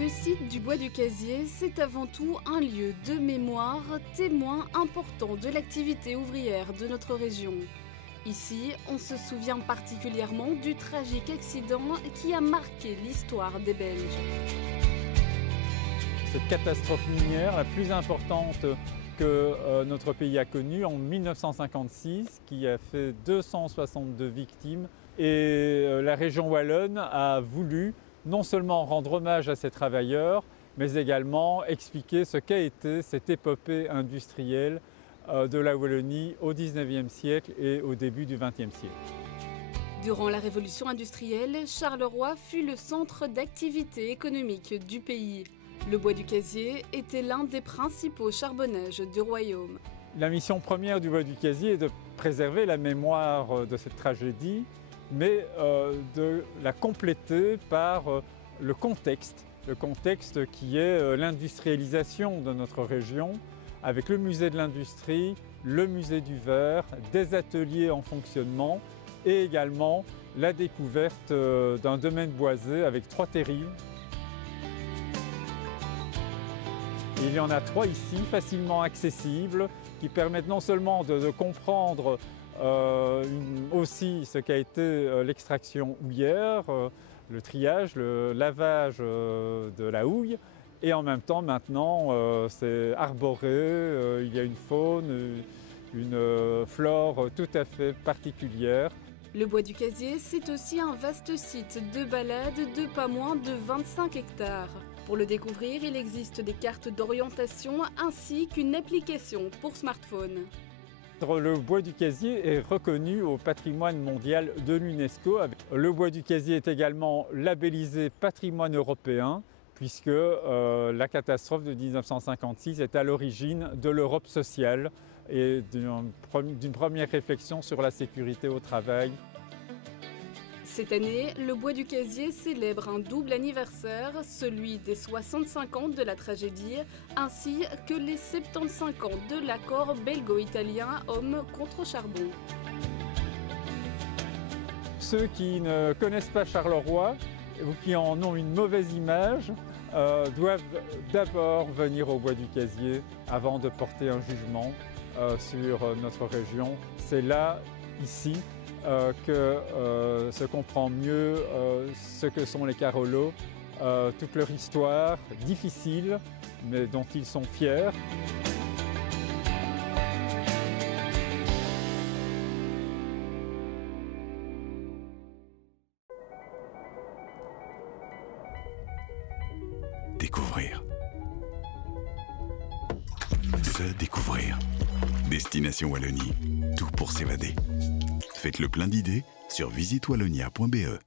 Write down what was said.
Le site du Bois du Casier, c'est avant tout un lieu de mémoire, témoin important de l'activité ouvrière de notre région. Ici, on se souvient particulièrement du tragique accident qui a marqué l'histoire des Belges. Cette catastrophe minière la plus importante que notre pays a connue en 1956, qui a fait 262 victimes. Et la région wallonne a voulu non seulement rendre hommage à ces travailleurs, mais également expliquer ce qu'a été cette épopée industrielle de la Wallonie au XIXe siècle et au début du XXe siècle. Durant la révolution industrielle, Charleroi fut le centre d'activité économique du pays. Le Bois du Casier était l'un des principaux charbonnages du royaume. La mission première du Bois du Casier est de préserver la mémoire de cette tragédie, mais de la compléter par le contexte qui est l'industrialisation de notre région, avec le musée de l'industrie, le musée du verre, des ateliers en fonctionnement et également la découverte d'un domaine boisé avec 3 terrils. Il y en a 3 ici, facilement accessibles, qui permettent non seulement de comprendre aussi ce qu'a été l'extraction houillère, le triage, le lavage de la houille, et en même temps maintenant c'est arboré, il y a une faune, une flore tout à fait particulière. Le Bois du Casier, c'est aussi un vaste site de balade de pas moins de 25 hectares. Pour le découvrir, il existe des cartes d'orientation ainsi qu'une application pour smartphone. Le Bois du Casier est reconnu au patrimoine mondial de l'UNESCO. Le Bois du Casier est également labellisé patrimoine européen puisque la catastrophe de 1956 est à l'origine de l'Europe sociale et d'une première réflexion sur la sécurité au travail. Cette année, le Bois du Casier célèbre un double anniversaire, celui des 65 ans de la tragédie, ainsi que les 75 ans de l'accord belgo-italien homme contre charbon. Ceux qui ne connaissent pas Charleroi ou qui en ont une mauvaise image doivent d'abord venir au Bois du Casier avant de porter un jugement sur notre région. C'est là, ici, que se comprend mieux ce que sont les Carolo, toute leur histoire difficile, mais dont ils sont fiers. Découvrir. Se découvrir. Destination Wallonie, tout pour s'évader. Faites le plein d'idées sur visitewallonia.be.